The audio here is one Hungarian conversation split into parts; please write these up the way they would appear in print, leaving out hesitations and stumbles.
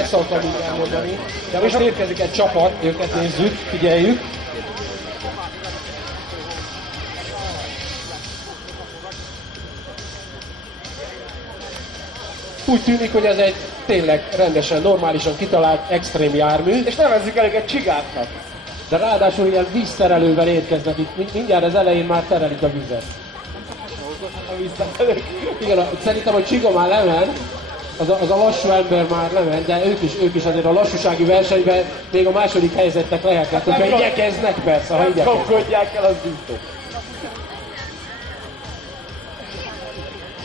Ezt akartam így elmondani. De most érkezik egy csapat, őket nézzük, figyeljük. Úgy tűnik, hogy ez egy tényleg rendesen, normálisan kitalált extrém jármű. És nevezzük el őket csigátnak. De ráadásul ilyen vízterelővel érkeznek itt. Mindjárt az elején már terelik a vizet. Igen, szerintem a csiga már lement, az a lassú ember már lement, de ők is azért a lassúsági versenyben még a második helyzetnek lehetnek, hogyha igyekeznek persze, ha igyekeznek. Kapkodják el, az biztos.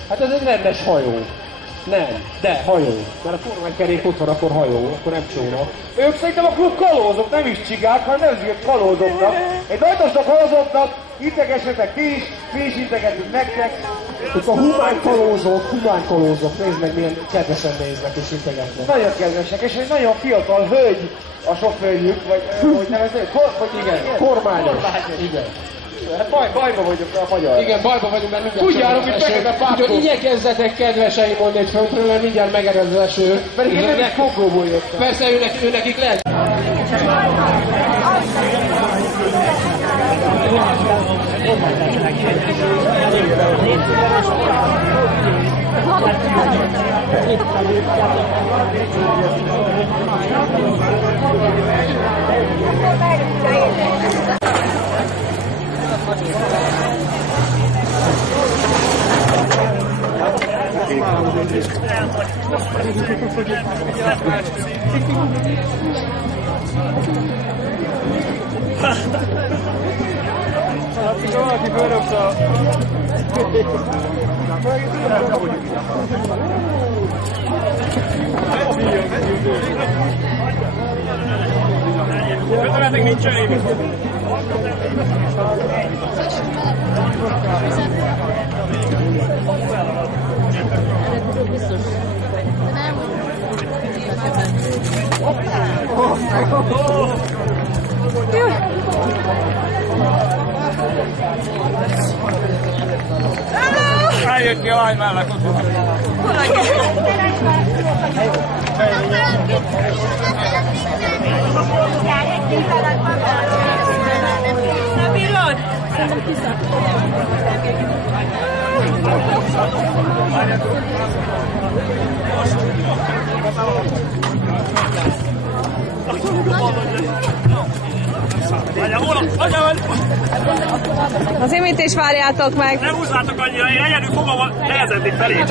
Hát ez egy rendes hajó. Nem, de hajó. Mert a kormánykerék ott van, akkor hajó, akkor nem csónak. Ők szerintem a klub kalózok, nem is csigák, hanem nevezzük kalózoknak. Egy rajtosnak kalózoknak, integessetek ti is integetünk nektek. Ők a humán kalózok, nézd meg milyen kedvesen néznek és integetnek. Nagyon kedvesek, és egy nagyon fiatal hölgy a sofőrjük, vagy hogy nevezzük? Igen, kormányos. Igen. Hát bajba vagyok a magyar. Igen, bajba vagyunk, mert mindjárt Tudjátok, hogy fekete pákó. Úgyhogy igyekezzetek kedveseim mondani egy föntről, mert mindjárt megered az eső. Pedig én nem is Kokóból jöttem. Persze őnekik lehet. Valaki fölröpte Köteletek nincs elég. Biztos. Eljött ki a lány mellett ott van. Na bírod? Azért mit is várjátok meg? Ne húzzátok annyira, én egyedül fogom nehezedni felé.